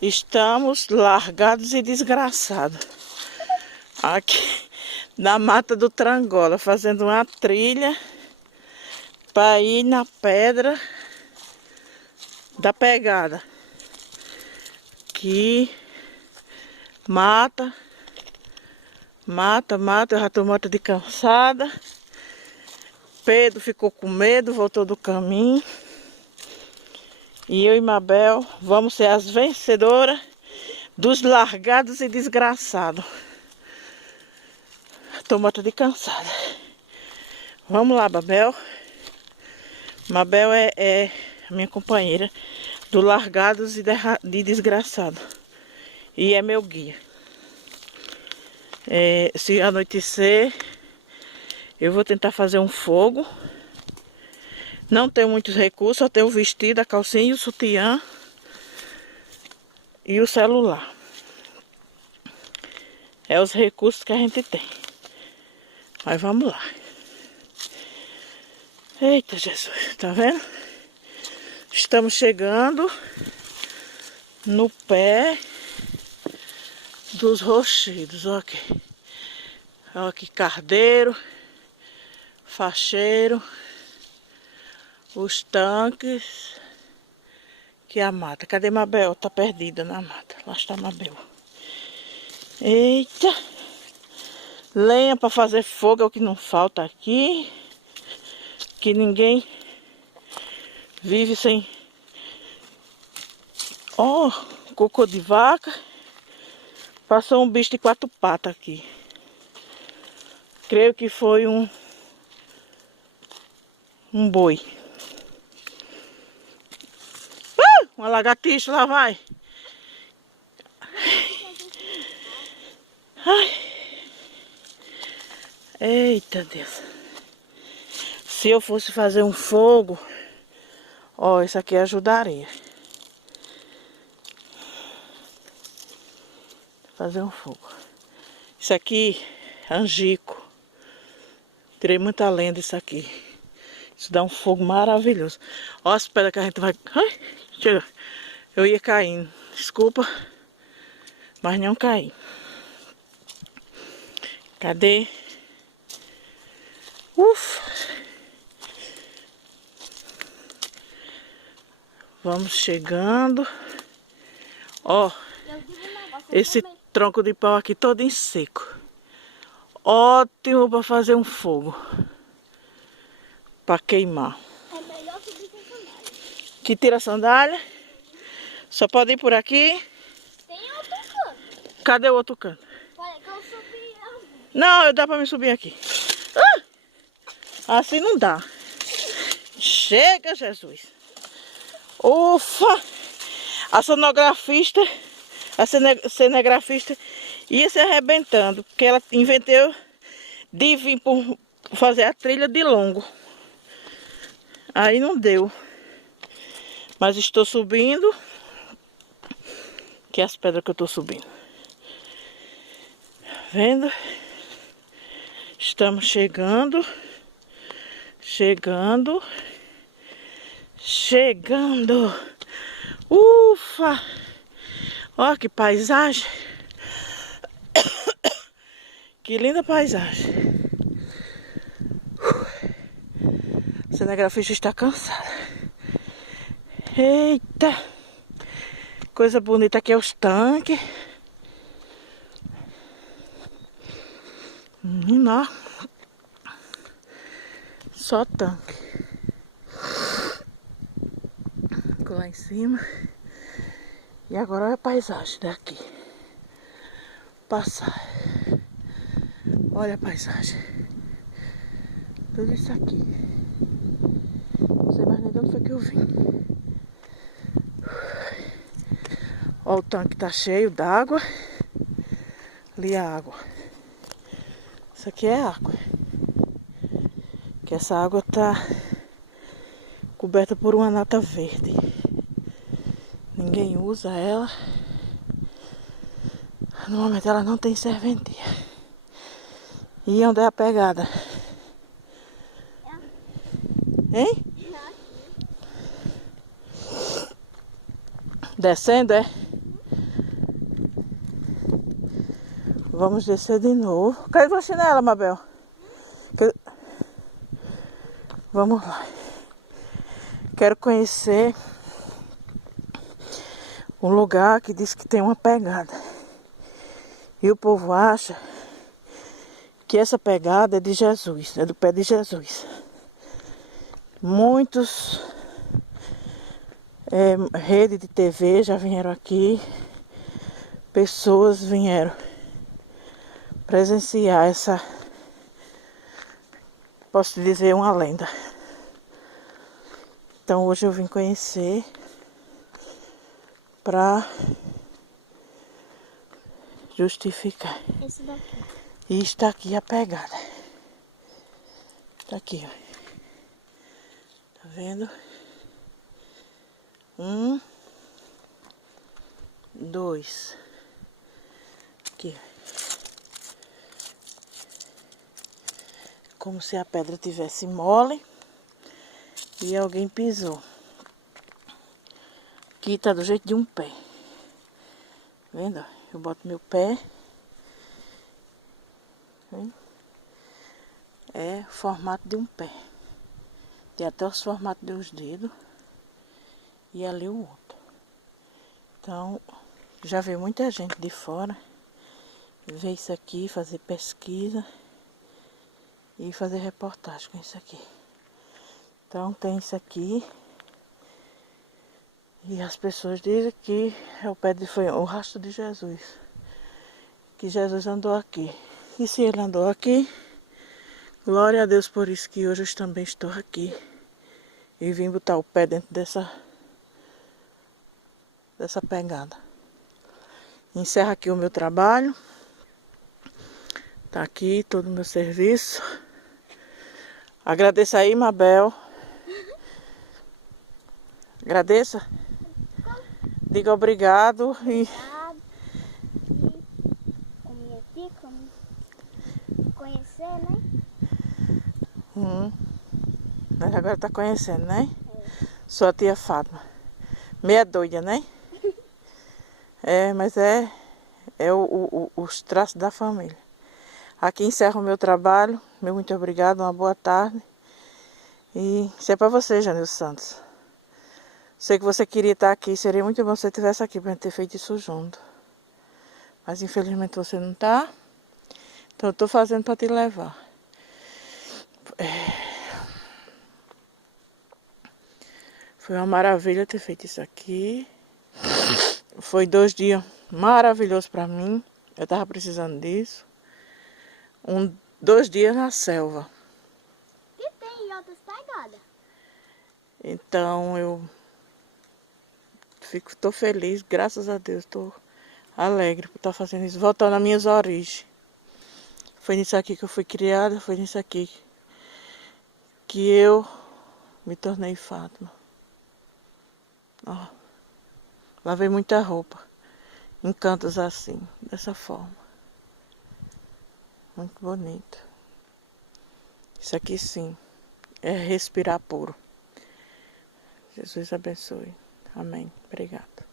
Estamos largados e desgraçados. Aqui na mata do Trangola, fazendo uma trilha para ir na pedra da pegada. Aqui, mata, eu já estou morta de cansada. Pedro ficou com medo, voltou do caminho. E eu e Mabel vamos ser as vencedoras dos largados e desgraçados. Estou morta de cansada. Vamos lá, Mabel. Mabel é minha companheira do largados e de desgraçado. E é meu guia. Se anoitecer, eu vou tentar fazer um fogo. Não tenho muitos recursos, só tenho o vestido, a calcinha, o sutiã e o celular. É os recursos que a gente tem. Mas vamos lá. Eita Jesus, tá vendo? Estamos chegando no pé dos rochedos, ó aqui. Ó aqui, cardeiro, facheiro, os tanques, que é a mata. Cadê Mabel? Tá perdida na mata. Lá está Mabel. Eita! Lenha para fazer fogo é o que não falta aqui. Que ninguém vive sem... Ó, cocô de vaca. Passou um bicho de 4 patas aqui. Creio que foi um boi. Uma lagartixa, lá vai. Ai. Eita Deus. Se eu fosse fazer um fogo, ó, isso aqui ajudaria. Fazer um fogo. Isso aqui, angico. Tirei muita lenha disso aqui. Isso dá um fogo maravilhoso. Ó as pedras que a gente vai... Ai, chega. Eu ia caindo. Desculpa. Mas não caí. Cadê? Ufa. Vamos chegando. Ó. Esse tronco de pau aqui todo em seco. Ótimo para fazer um fogo. Para queimar. É melhor que sem sandália. Que tira a sandália. Só pode ir por aqui. Tem outro canto. Cadê o outro canto? Olha que eu subi. Não, dá para me subir aqui. Assim não dá. Chega, Jesus. Ufa! A cinegrafista ia se arrebentando, porque ela inventou de vir fazer a trilha de longo. Aí não deu. Mas estou subindo. Que é as pedras que eu estou subindo. Vendo? Estamos chegando. Chegando. Ufa! Olha que paisagem. Que linda paisagem. A cinegrafista está cansada. Eita! Coisa bonita aqui é os tanques. Ó. Só tanque. Ficou lá em cima. E agora olha a paisagem daqui. Passar. Olha a paisagem. Tudo isso aqui. Não sei mais nem de onde foi que eu vim. Ó, o tanque tá cheio d'água. Ali a água. Isso aqui é água. Que essa água tá coberta por uma nata verde. Ninguém usa ela. No momento ela não tem serventia. E onde é a pegada? Hein? Descendo, é? Vamos descer de novo. Cadê tua chinela, Mabel? Vamos lá. Quero conhecer um lugar que diz que tem uma pegada. E o povo acha que essa pegada é de Jesus, é do pé de Jesus. Muitos redes de TV já vieram aqui. Pessoas vieram presenciar essa, posso dizer, uma lenda. Então hoje eu vim conhecer para justificar. Esse daqui. E está aqui a pegada. Está aqui, ó. Tá vendo? 1, 2. Aqui, ó. Como se a pedra tivesse mole e alguém pisou. Aqui tá do jeito de um pé. Vendo? Eu boto meu pé. É o formato de um pé. Tem até os formatos dos dedos. E ali o outro. Então, já veio muita gente de fora. Ver isso aqui, fazer pesquisa. E fazer reportagem com isso aqui. Então tem isso aqui. E as pessoas dizem que é o pé foi o rastro de Jesus. Que Jesus andou aqui. E se ele andou aqui, glória a Deus por isso que hoje eu também estou aqui. E vim botar o pé dentro dessa pegada. Encerro aqui o meu trabalho. Tá aqui todo o meu serviço. Agradeça aí, Mabel. Agradeça. Diga obrigado. Obrigado. E comi aqui, conhecer, né? Mas agora tá conhecendo, né? Sua tia Fátima. Meia doida, né? Mas os traços da família. Aqui encerro o meu trabalho. Meu muito obrigado, uma boa tarde. E isso é pra você, Janil Santos. Sei que você queria estar aqui. Seria muito bom se você estivesse aqui pra gente ter feito isso junto. Mas infelizmente você não tá. Então eu tô fazendo pra te levar. Foi uma maravilha ter feito isso aqui. Foi 2 dias maravilhosos pra mim. Eu tava precisando disso. 2 dias na selva. E tem outras pegadas. Então eu tô feliz, graças a Deus, tô alegre por estar fazendo isso, voltando às minhas origens. Foi nisso aqui que eu fui criada, foi nisso aqui que eu me tornei Fátima. Ó, lavei muita roupa, em cantos assim, dessa forma. Muito bonito. Isso aqui sim, é respirar puro. Jesus abençoe. Amém. Obrigada.